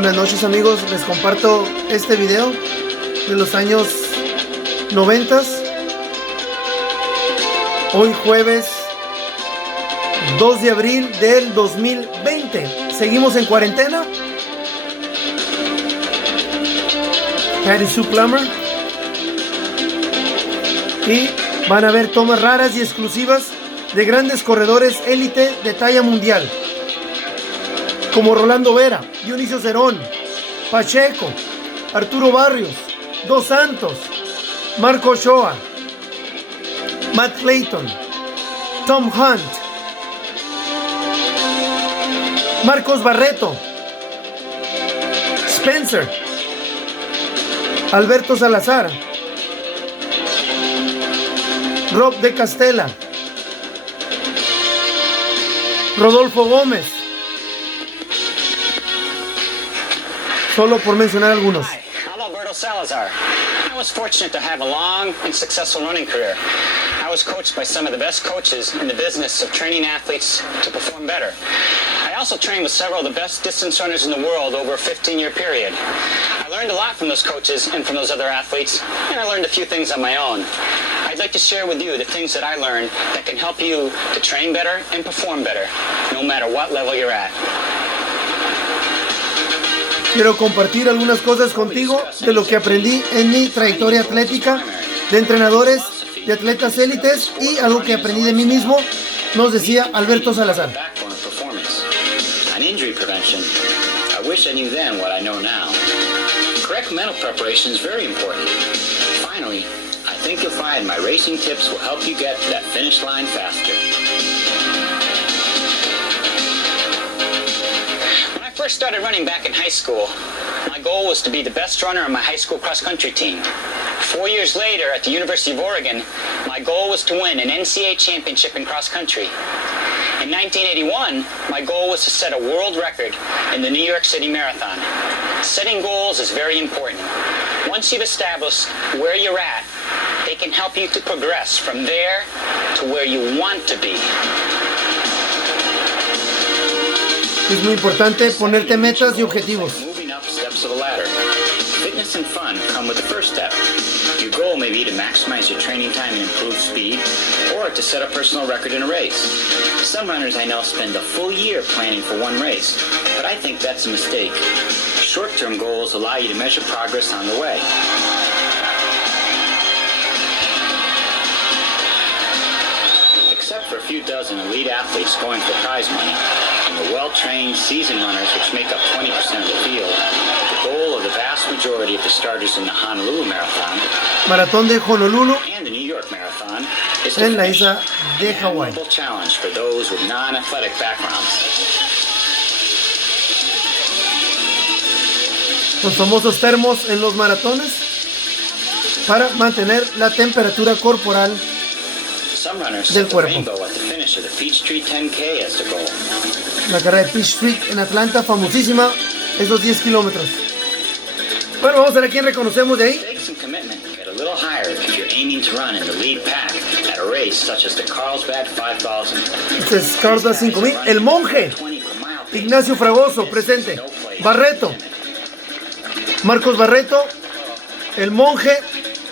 Buenas noches amigos, les comparto este video de los años 90. Hoy jueves 2 de abril del 2020. Seguimos en cuarentena. Patty Sue Plummer. Y van a ver tomas raras y exclusivas de grandes corredores élite de talla mundial, como Rolando Vera, Dionisio Cerón, Pacheco, Arturo Barrios, Dos Santos, Marco Ochoa, Matt Clayton, Tom Hunt, Marcos Barreto, Spencer, Alberto Salazar, Rob de Castella, Rodolfo Gómez, solo por mencionar algunos. Hi, I'm Alberto Salazar. I was fortunate to have a long and successful running career. I was coached by some of the best coaches in the business of training athletes to perform better. I also trained with several of the best distance runners in the world over a 15-year period. I learned a lot from those coaches and from those other athletes, and I learned a few things on my own. I'd like to share with you the things that I learned that can help you to train better and perform better, no matter what level you're at. Quiero compartir algunas cosas contigo de lo que aprendí en mi trayectoria atlética, de entrenadores, de atletas élites y algo que aprendí de mí mismo, nos decía Alberto Salazar. On injury prevention, I wish I knew then what I know now. Correct mental preparation is very important. Finally, I think you'll find my racing tips will help you get to that finish line faster. When I first started running back in high school, my goal was to be the best runner on my high school cross-country team. 4 years later, at the University of Oregon, my goal was to win an NCAA championship in cross-country. In 1981, my goal was to set a world record in the New York City Marathon. Setting goals is very important. Once you've established where you're at, they can help you to progress from there to where you want to be. Es muy importante ponerte metas y objetivos. Moving up steps of a ladder. Fitness and fun come with the first step. Your goal may be to maximize your training time and improve speed, or to set a personal record in a race. Some runners I know spend a full year planning for one race, but I think that's a mistake. Short-term goals allow you to measure progress on the way. Except for a few dozen elite athletes going for prize money, and the well-trained seasoned runners which make up 20% of the field, the goal of the vast majority of the starters in the Honolulu Marathon, Maratón de Honolulu, and the New York Marathon, is to en la finish isla de an Hawái. admirable challenge for those with non-athletic backgrounds. Los famosos termos en los maratones para mantener la temperatura corporal Some runners del set the cuerpo. rainbow at the finish of the Peachtree 10K as the goal. La carrera de Peachtree en Atlanta, famosísima, esos 10 kilómetros. Bueno, vamos a ver a quién reconocemos de ahí. Stakes and commitment get a little higher if you're aiming to run in the lead pack at a race such as the Carlsbad 5000. Este es Carlsbad 5000. El Monje, 20 per mile pace. Ignacio Fragoso, presente. Barreto, Marcos Barreto, El Monje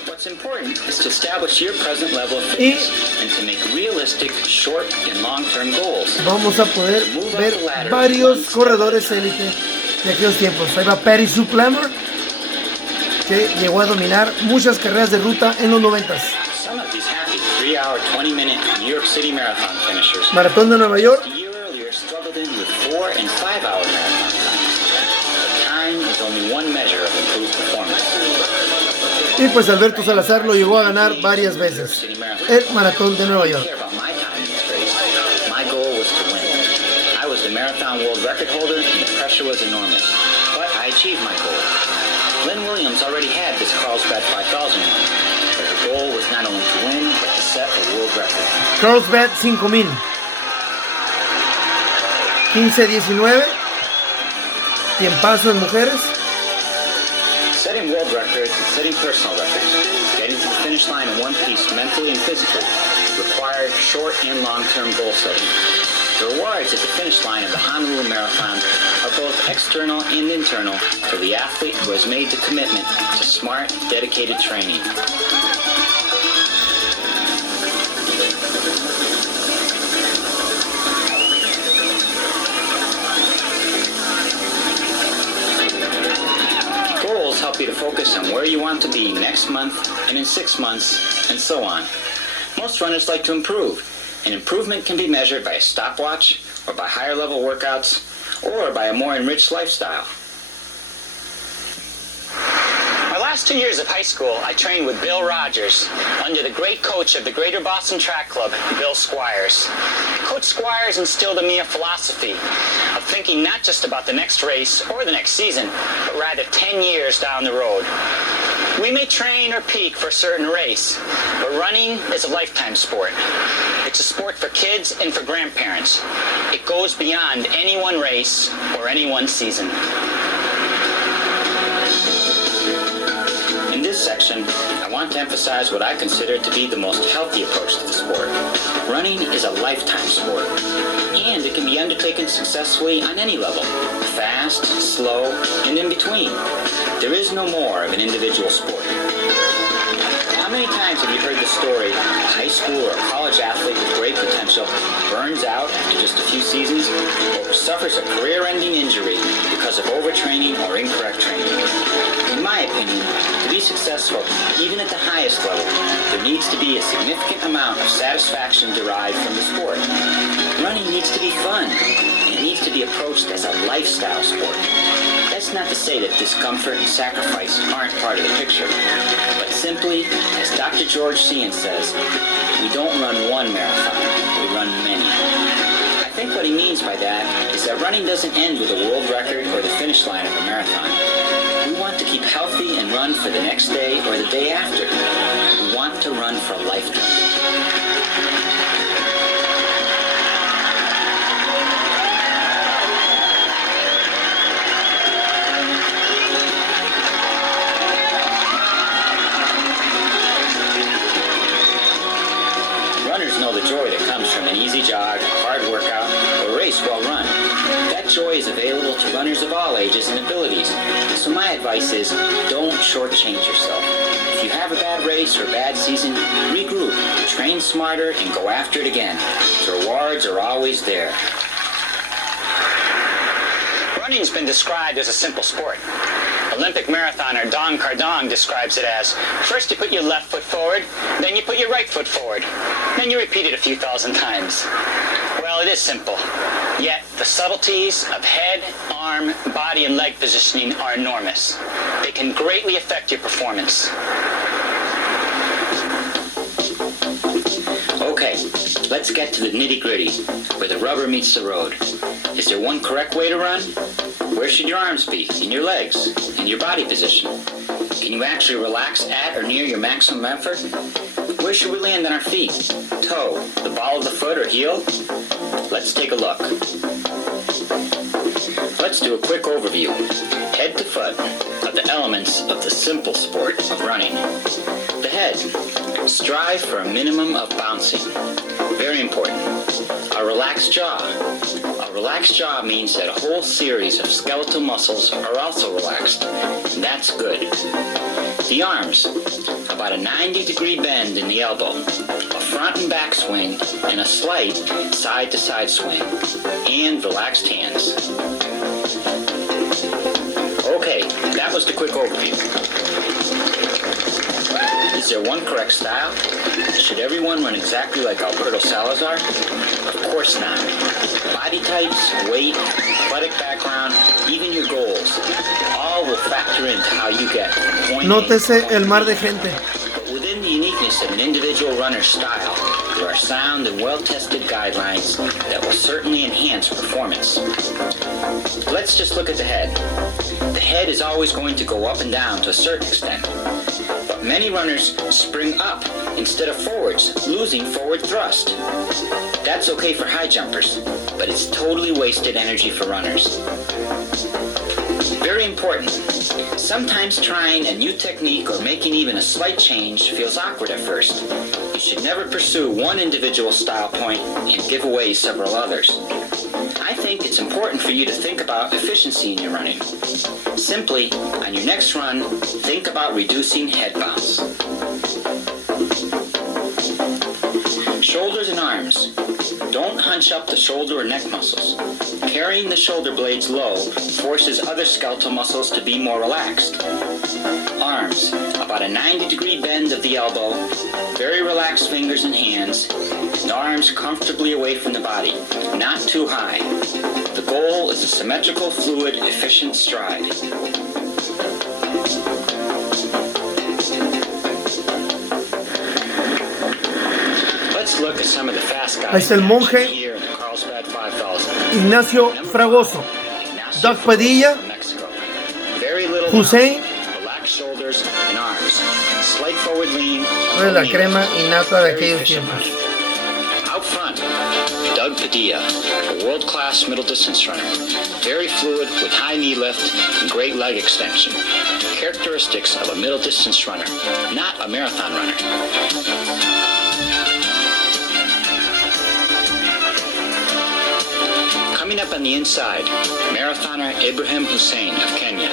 What's important is to establish your present level of y fitness and to make realistic short and long-term goals. vamos a poder ver varios corredores élite de aquellos tiempos. Ahí va Patty Sue Plummer, que llegó a dominar muchas carreras de ruta en los 90s. Some of these happy 3-hour, 20-minute New York City Marathon finishers Maratón de Nueva York, a year earlier struggled in with 4 and 5-hour marathon times. But time is only one measure of improved performance. y pues Alberto Salazar lo llegó a ganar varias veces. El Maratón de Nueva I York. care about my time in this race. My goal was to win. I was the marathon world record holder and the pressure was enormous. But I achieved my goal. Lynn Williams already had this Carlsbad 5000 win. But her goal was not only to win, but to set a world record. Carlsbad 5000. 15-19. Tiempazo en mujeres. Setting world records and setting personal records, getting to the finish line in one piece mentally and physically, require short and long-term goal setting. The rewards at the finish line of the Honolulu Marathon are both external and internal for the athlete who has made the commitment to smart, dedicated training. Goals help you to focus on where you want to be next month and in 6 months, and so on. Most runners like to improve, and improvement can be measured by a stopwatch, or by higher level workouts, or by a more enriched lifestyle. My last 2 years of high school, I trained with Bill Rogers, under the great coach of the Greater Boston Track Club, Bill Squires. Coach Squires instilled in me a philosophy of thinking not just about the next race or the next season, but rather 10 years down the road. We may train or peak for a certain race, but running is a lifetime sport. It's a sport for kids and for grandparents. It goes beyond any one race or any one season. In this section, I want to emphasize what I consider to be the most healthy approach to the sport. Running is a lifetime sport, and it can be undertaken successfully on any level, fast, slow, and in between. There is no more of an individual sport. How many times have you heard the story, a high school or a college athlete with great potential burns out after just a few seasons, or suffers a career-ending injury because of overtraining or incorrect training? In my opinion, to be successful, even at the highest level, there needs to be a significant amount of satisfaction derived from the sport. Running needs to be fun, and it needs to be approached as a lifestyle sport. That's not to say that discomfort and sacrifice aren't part of the picture, but simply, as Dr. George Sheehan says, we don't run one marathon, we run many. I think what he means by that is that running doesn't end with a world record or the finish line of a marathon. We want to keep healthy and run for the next day or the day after. We want to run for a lifetime. Runners know the joy that comes from an easy jog, a hard workout, or a race well run. That joy is available to runners of all ages and abilities. So my advice is, don't shortchange yourself. If you have a bad race or a bad season, regroup, train smarter, and go after it again. The rewards are always there. Running's been described as a simple sport. Olympic marathoner Don Cardong describes it as, first you put your left foot forward, then you put your right foot forward, then you repeat it a few thousand times. Well, it is simple, yet the subtleties of head, arm, body, and leg positioning are enormous. They can greatly affect your performance. Okay, let's get to the nitty-gritty, where the rubber meets the road. Is there one correct way to run? Where should your arms be? In your legs? In your body position? Can you actually relax at or near your maximum effort? Where should we land on our feet? Toe, the ball of the foot, or heel? Let's take a look. Let's do a quick overview, head to foot, of the elements of the simple sport of running. The head. Strive for a minimum of bouncing. Very important. A relaxed jaw. A relaxed jaw means that a whole series of skeletal muscles are also relaxed, and that's good. The arms. About a 90-degree bend in the elbow, a front and back swing, and a slight side-to-side swing, and relaxed hands. Okay, that was the quick overview. Is there one correct style? Should everyone run exactly like Alberto Salazar? Of course not. Body types, weight, athletic background, even your goals, all will factor into how you get from point Nótese el mar de gente. But within the uniqueness of an individual runner's style, there are sound and well-tested guidelines that will certainly enhance performance. Let's just look at the head. The head is always going to go up and down to a certain extent. But many runners spring up instead of forwards, losing forward thrust. That's okay for high jumpers, but it's totally wasted energy for runners. Very important, Sometimes trying a new technique or making even a slight change feels awkward at first. You should never pursue one individual style point and give away several others. I think it's important for you to think about efficiency in your running. Simply, on your next run, think about reducing head bounce. Shoulders and arms. Don't hunch up the shoulder or neck muscles. Carrying the shoulder blades low forces other skeletal muscles to be more relaxed. Arms. About a 90-degree bend of the elbow, very relaxed fingers and hands, and arms comfortably away from the body, not too high. The goal is a symmetrical, fluid, efficient stride. Let's look at some of the fast guys. Ahí está el monje Here in the Carlsbad 5000. Ignacio Fragoso, Doug Padilla, Mexico. Very little Hussein. relaxed shoulders and arms. Slight forward lean. Es la crema innata de aquellos tiempos. Out front, Doug Padilla, a world-class middle distance runner. Very fluid with high knee lift and great leg extension. Characteristics of a middle distance runner, not a marathon runner. Coming up on the inside, marathoner Ibrahim Hussein of Kenya,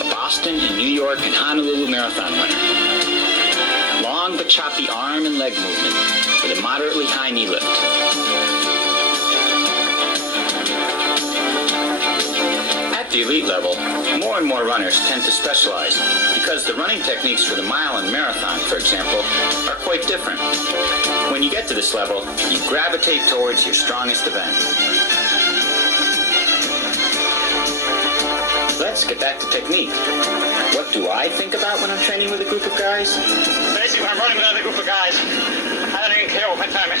a Boston and New York and Honolulu marathon runner. Long but choppy arm and leg movement with a moderately high knee lift. At the elite level, more and more runners tend to specialize because the running techniques for the mile and marathon, for example, are quite different. When you get to this level, you gravitate towards your strongest event. Let's get back to technique. What do I think about when I'm training with a group of guys? Basically, when I'm running with another group of guys, I don't even care what my time is.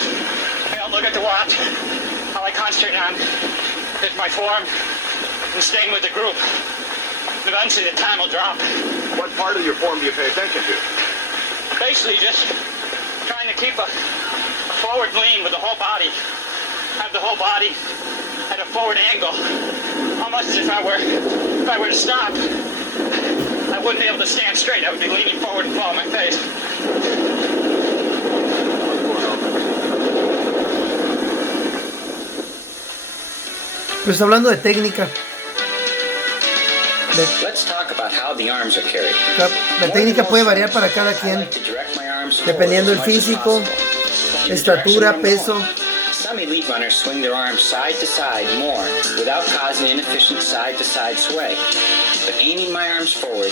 I don't look at the watch. All I concentrate on is my form and staying with the group. Eventually, the time will drop. What part of your form do you pay attention to? Basically, just trying to keep a forward lean with the whole body. Have the whole body at a forward angle. Almost as if I were to stop, I wouldn't be able to stand straight. I would be leaning forward and fall on my face. Pues hablando de técnica, Let's talk about how the arms are carried. la técnica puede variar para cada quien, dependiendo del físico, estatura, peso. Some elite runners swing their arms side to side more without causing inefficient side-to-side sway. But aiming my arms forward,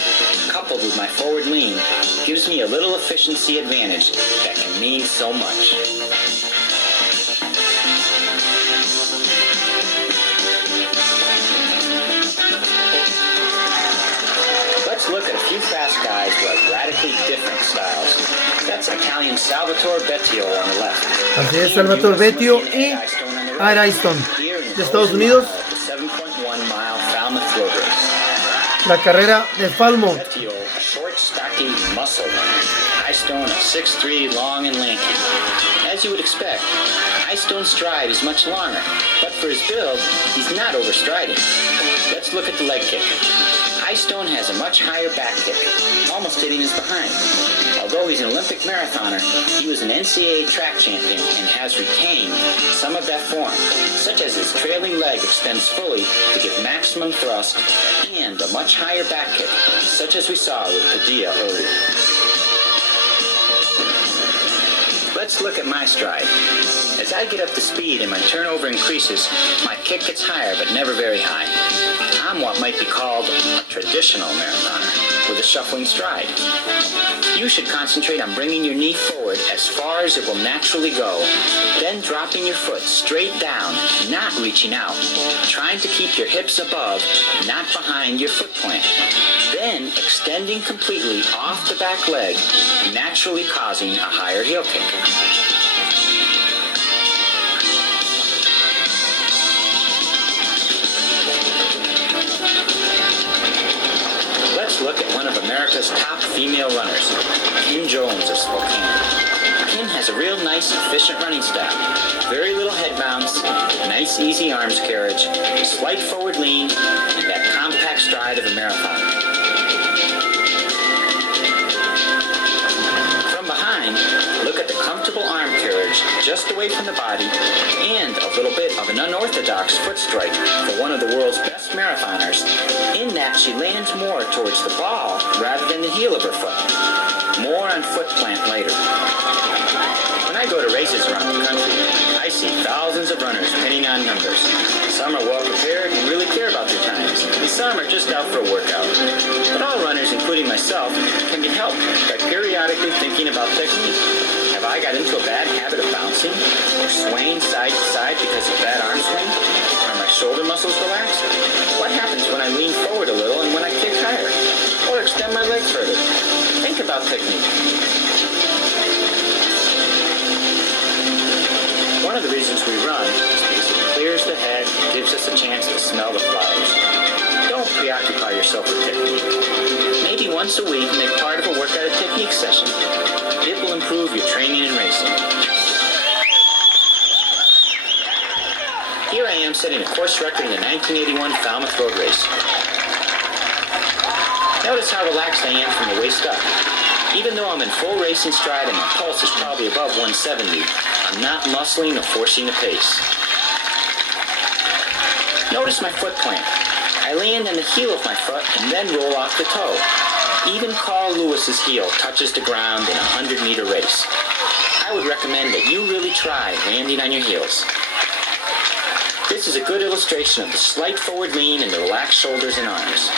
coupled with my forward lean, gives me a little efficiency advantage that can mean so much. Let's look at a few fast guys who have radically different styles. That's Italian Salvatore Bettio on the left. Así es, Alberto Salazar y Ariston de Estados Unidos. La carrera de Falmouth. Bettio, a short, stocky muscle runner. Eystone, 6'3", long and lanky. As you would expect, Eystone's stride is much longer, but for his build, he's not overstriding. Let's look at the leg kick. Eystone has a much higher back kick, almost hitting his behind. Although he's an Olympic marathoner, he was an NCAA track champion and has retained some of that form, such as his trailing leg extends fully to give maximum thrust and a much higher back kick, such as we saw with Padilla earlier. Let's look at my stride. As I get up to speed and my turnover increases, my kick gets higher but never very high. I'm what might be called a traditional marathoner with a shuffling stride. You should concentrate on bringing your knee forward as far as it will naturally go, then dropping your foot straight down, not reaching out, trying to keep your hips above, not behind your foot plant, then extending completely off the back leg, naturally causing a higher heel kick. Let's look at one of America's top female runners, Kim Jones of Spokane. Kim has a real nice, efficient running style. Very little head bounce, nice, easy arms carriage, slight forward lean, and that compact stride of a marathoner. comfortable arm carriage just away from the body, and a little bit of an unorthodox foot strike for one of the world's best marathoners, in that she lands more towards the ball rather than the heel of her foot. More on foot plant later. When I go to races around the country, I see thousands of runners pinning on numbers. Some are well prepared and really care about their times, and some are just out for a workout. But all runners, including myself, can be helped by periodically thinking about technique. Have I got into a bad habit of bouncing or swaying side to side because of bad arm swing? Are my shoulder muscles relaxed? What happens when I lean forward a little and when I kick higher? Or extend my legs further? Think about technique. One of the reasons we run is because it clears the head and gives us a chance to smell the flowers. Don't preoccupy yourself with technique. Maybe once a week make part of a workout a technique session. It will improve your training and racing. Here I am setting a course record in the 1981 Falmouth Road Race. Notice how relaxed I am from the waist up. Even though I'm in full racing stride and my pulse is probably above 170, I'm not muscling or forcing the pace. Notice my foot plant. I land on the heel of my foot and then roll off the toe. Even Carl Lewis's heel touches the ground in a 100-meter race. I would recommend that you really try landing on your heels. This is a good illustration of the slight forward lean and the relaxed shoulders and arms.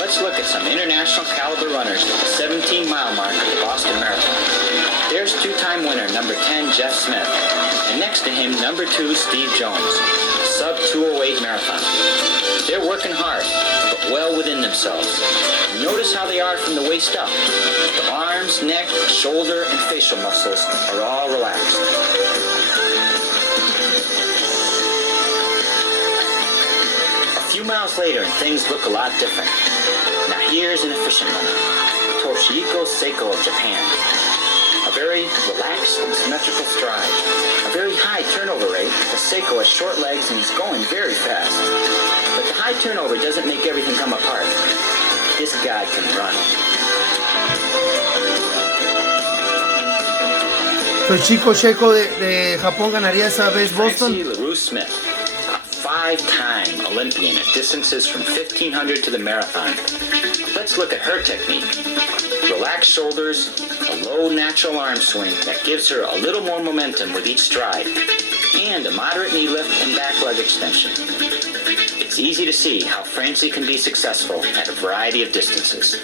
Let's look at some international caliber runners at the 17-mile mark of the Boston Marathon. There's two-time winner number 10 Jeff Smith, and next to him number 2 Steve Jones, sub 2:08 marathon. They're working hard, but well within themselves. Notice how they are from the waist up. The arms, neck, shoulder, and facial muscles are all relaxed. A few miles later and things look a lot different. Now here's an efficient runner, Toshihiko Seiko of Japan. A very relaxed and symmetrical stride. A very high turnover rate, as Seiko has short legs and he's going very fast. But the high turnover doesn't make everything come apart. This guy can run. Toshihiko Seiko de Japón ganaría esa vez Boston. LaRue Smith, a 5-time Olympian at distances from 1500 to the marathon. Let's look at her technique. Relaxed shoulders, a low natural arm swing that gives her a little more momentum with each stride, and a moderate knee lift and back leg extension. It's easy to see how Francie can be successful at a variety of distances.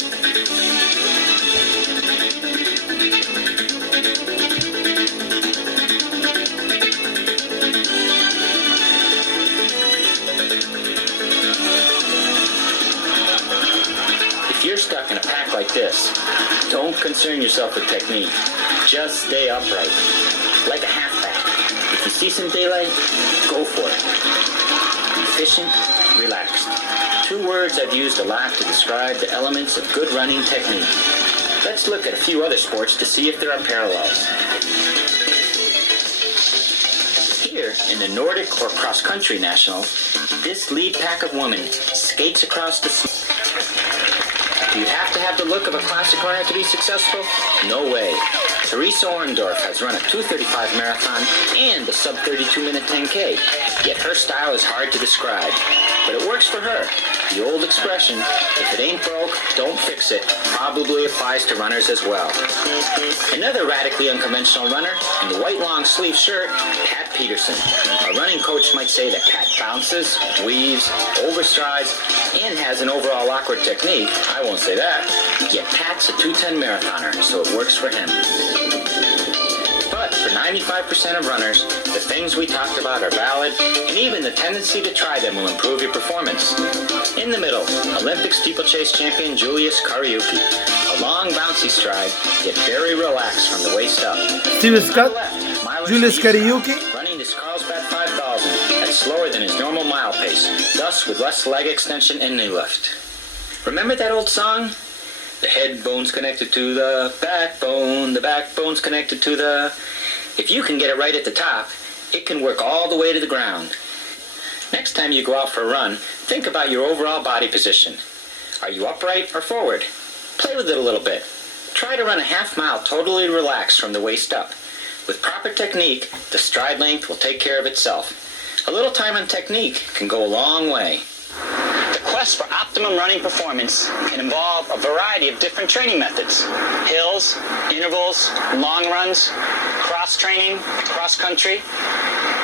If you're stuck in a pack like this, don't concern yourself with technique. Just stay upright, like a halfback. If you see some daylight, go for it. Efficient, relaxed. 2 words I've used a lot to describe the elements of good running technique. Let's look at a few other sports to see if there are parallels. Here, in the Nordic or cross-country nationals, this lead pack of women skates across the snow. Do you have to have the look of a classic runner to be successful? No way. Teresa Orndorff has run a 2:35 marathon and a sub-32-minute 10K, yet her style is hard to describe. But it works for her. The old expression, if it ain't broke, don't fix it, probably applies to runners as well. Another radically unconventional runner in the white long-sleeve shirt, Pat Peterson. A running coach might say that Pat bounces, weaves, overstrides, and has an overall awkward technique. I won't say that. Yet Pat's a 2:10 marathoner, so it works for him. But for 95% of runners, the things we talked about are valid, and even the tendency to try them will improve your performance. In the middle, Olympic steeplechase champion Julius Kariuki. A long bouncy stride, yet very relaxed from the waist up. Steve Scott, Julius Kariuki. Running his Carlsbad 5000 at slower than his normal mile pace, thus with less leg extension and knee lift. Remember that old song? The head bone's connected to the backbone's connected to the... If you can get it right at the top, it can work all the way to the ground. Next time you go out for a run, think about your overall body position. Are you upright or forward? Play with it a little bit. Try to run a half mile totally relaxed from the waist up. With proper technique, the stride length will take care of itself. A little time and technique can go a long way. The quest for optimum running performance can involve a variety of different training methods. Hills, intervals, long runs, cross training, cross country.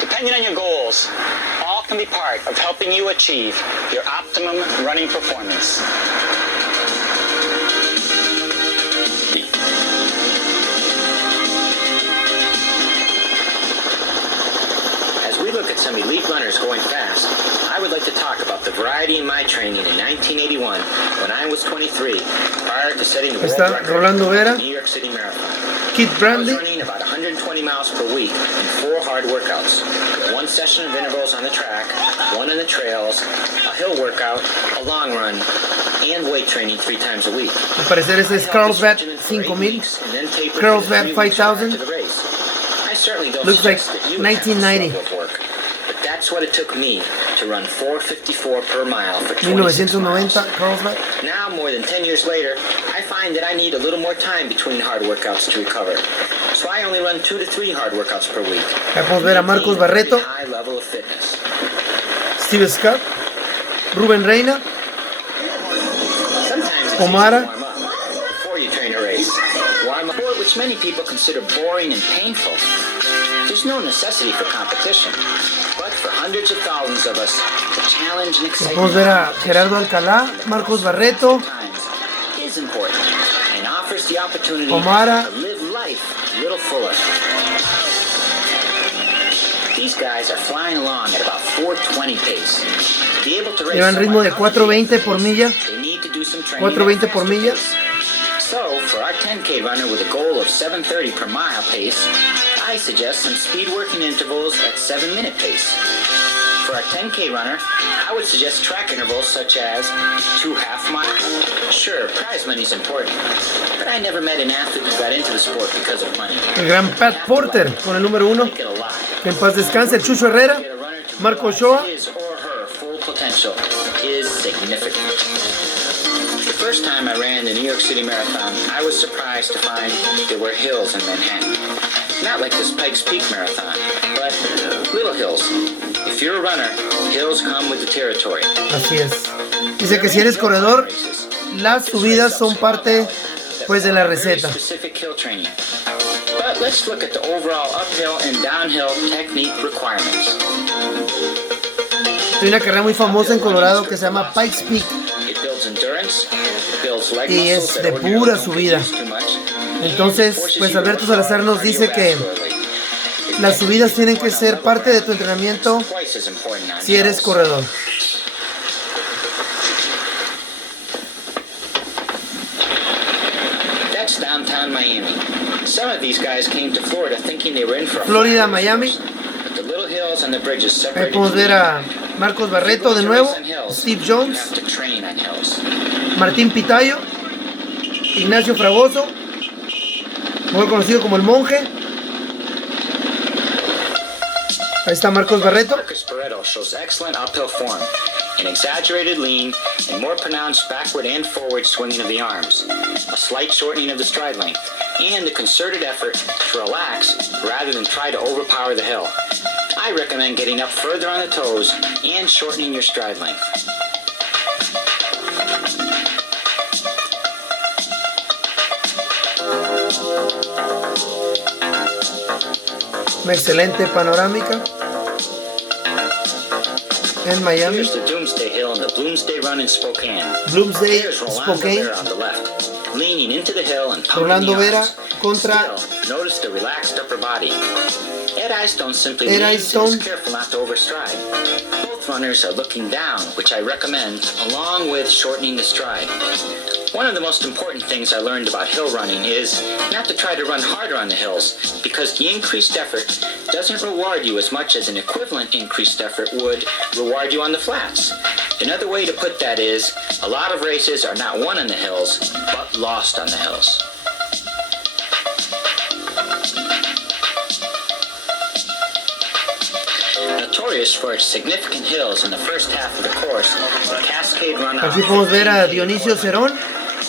Depending on your goals, all can be part of helping you achieve your optimum running performance. Look at some elite runners going fast, I would like to talk about the variety in my training in 1981 when I was 23, prior to setting the world record Rolando Vera, in the New York City Marathon. Kit I was Brantley, running about 120 miles per week in 4 hard workouts, with 1 session of intervals on the track, 1 on the trails, a hill workout, a long run, and weight training 3 times a week. al parecer ese es Carlsbad 5000, Carlsbad 5000, looks like 1990. That's what it took me to run 4:54 per mile for 26 miles. 1990 Carlsbad. Now, more than 10 years later, I find that I need a little more time between hard workouts to recover. So I only run 2 to 3 hard workouts per week. Acá podemos ver a Marcos Barreto, High level of fitness. Steve Scott, Rubén Reina, Sometimes it's Omara. easy to warm up before you train a race. Warm up, which many people consider boring and painful. There's no necessity for competition, but for hundreds of thousands of us, the challenge and Podemos ver a excitement Gerardo Alcalá, Marcos Barreto, is important and offers the opportunity Omara. to live life a little fuller. These guys are flying along at about 4:20 pace. To be able to race Llevan ritmo de somewhat 4:20 por milla, they need to do some training 4:20 at por faster milla. pace. So, for our 10K runner with a goal of 7:30 per mile pace, I suggest some speed working intervals at 7-minute pace. For our 10K runner, I would suggest track intervals such as 2 half miles. Sure, prize money is important, but I never met an athlete who got into the sport because of money. El gran Pat Porter con el número 1, Make it a lot. que en paz descanse, el Chucho Herrera, Get a runner to Marco realize Ochoa. his or her full potential is significant. The first time I ran the New York City Marathon, I was surprised to find there were hills in Manhattan. Not like this Pikes Peak Marathon, but little hills. If you're a runner, hills come with the territory. Así es. Dice que si eres corredor, las subidas son parte pues de la receta. Specific hill training. But let's look at the overall uphill and downhill technique requirements. Hay una carrera muy famosa en Colorado que se llama Pikes Peak It builds endurance, it builds leg y muscles es that de ordinarily pura don't get subida. used too much. Entonces, pues Alberto Salazar nos dice que las subidas tienen que ser parte de tu entrenamiento si eres corredor. That's downtown Miami. Some of these guys came to Florida thinking they were in for a Florida, flight. Miami. But the little hills and the bridges Ahí separate podemos ver a Marcos Barreto de nuevo, Steve Jones, have to train on hills. Martín Pitayo, Ignacio Fragoso, mejor conocido como el monje. Ahí está Marcos Barreto. Marcus Barreto shows excellent uphill form, an exaggerated lean, and more pronounced backward and forward swinging of the arms, a slight shortening of the stride length, and a concerted effort to relax rather than try to overpower the hill. I recommend getting up further on the toes and shortening your stride length. Una excelente panorámica en Miami. Here's the Doomsday Hill and the Bloomsday Run in Spokane. Bloomsday, There's Rolando Spokane. Vera on the left, leaning into the hill and pumping Rolando the Vera arms. contra Still, notice the relaxed upper body. Ed Eyestone simply Ed leans and Eyestone. is careful not to overstride. Both runners are looking down, which I recommend, along with shortening the stride. One of the most important things I learned about hill running is not to try to run harder on the hills, because the increased effort doesn't reward you as much as an equivalent increased effort would reward you on the flats. Another way to put that is, a lot of races are not won on the hills, but lost on the hills. notorious for its significant hills in the first half of the course, the Cascade Runoff. Aquí podemos ver a Dionisio Cerón,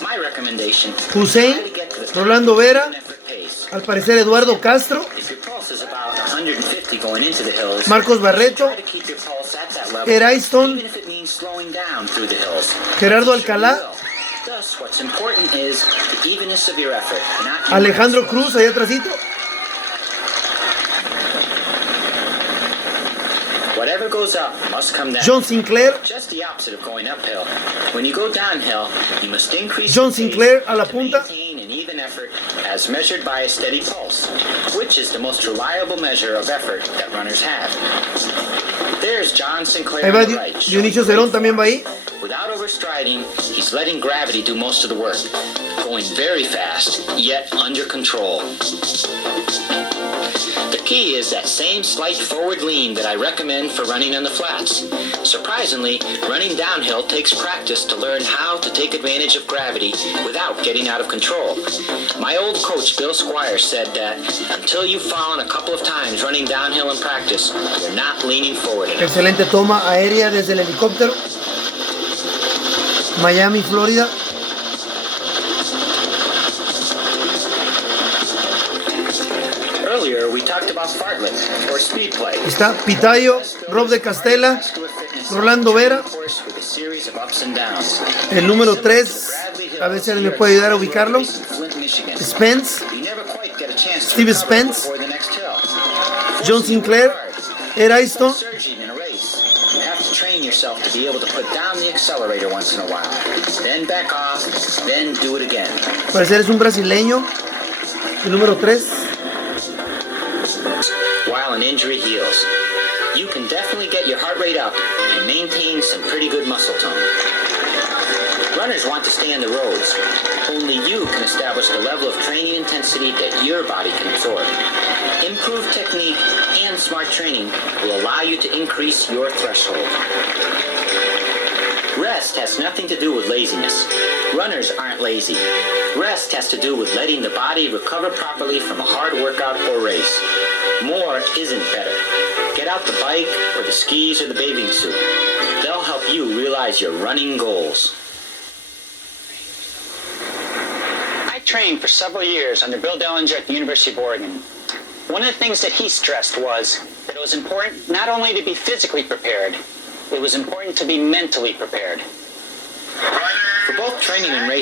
My recommendation, Hussein, try to get to the top Rolando Vera, with an effort pace. al parecer Eduardo Castro, If your pulse is about 150 going into the hills, Marcos Barreto, try to keep your pulse at that level, Erayston, even if it means slowing down through the hills. Gerardo Alcalá, Thus, what's important is the evenness of your effort, not your Alejandro explosive. Cruz, allá atrásito, Whatever goes up must come down. John Sinclair, Just the opposite of going uphill. When you go downhill, you must increase John your pace Sinclair a la to punta. maintain an even effort as measured by a steady pulse, which is the most reliable measure of effort that runners have. There's John Sinclair ahí va on the right, showing Dionisio great Cerón, también va ahí. Without overstriding, he's letting gravity do most of the work, going very fast, yet under control. The key is that same slight forward lean that I recommend for running on the flats. Surprisingly, running downhill takes practice to learn how to take advantage of gravity without getting out of control. My old coach, Bill Squire, said that until you've fallen a couple of times running downhill in practice, you're not leaning forward enough. Excelente toma aérea desde el helicóptero. Miami, Florida. Earlier, we talked about fartlek, or speed play. Está Pitayo, Rob de Castella, Rolando Vera, With a series of ups and downs. el número 3, a ver si alguien me puede ayudar a ubicarlo. Flint, Michigan. Spence, You never quite get a chance to Steve recover Spence, before the next hill. John Sinclair, Erayston, Surging in a race, you have to train yourself to be able to put down the accelerator once in a while, then back off, then do it again. al parecer es un brasileño, el número 3. While an injury heals, you can definitely get your heart rate up and maintain some pretty good muscle tone. Runners want to stay on the roads. Only you can establish the level of training intensity that your body can absorb. Improved technique and smart training will allow you to increase your threshold. Rest has nothing to do with laziness. Runners aren't lazy. Rest has to do with letting the body recover properly from a hard workout or race. More isn't better. Get out the bike or the skis or the bathing suit. They'll help you realize your running goals. I trained for several years under Bill Dellinger at the University of Oregon. One of the things that he stressed was that it was important not only to be physically prepared, it was important to be mentally prepared. For both training and racing,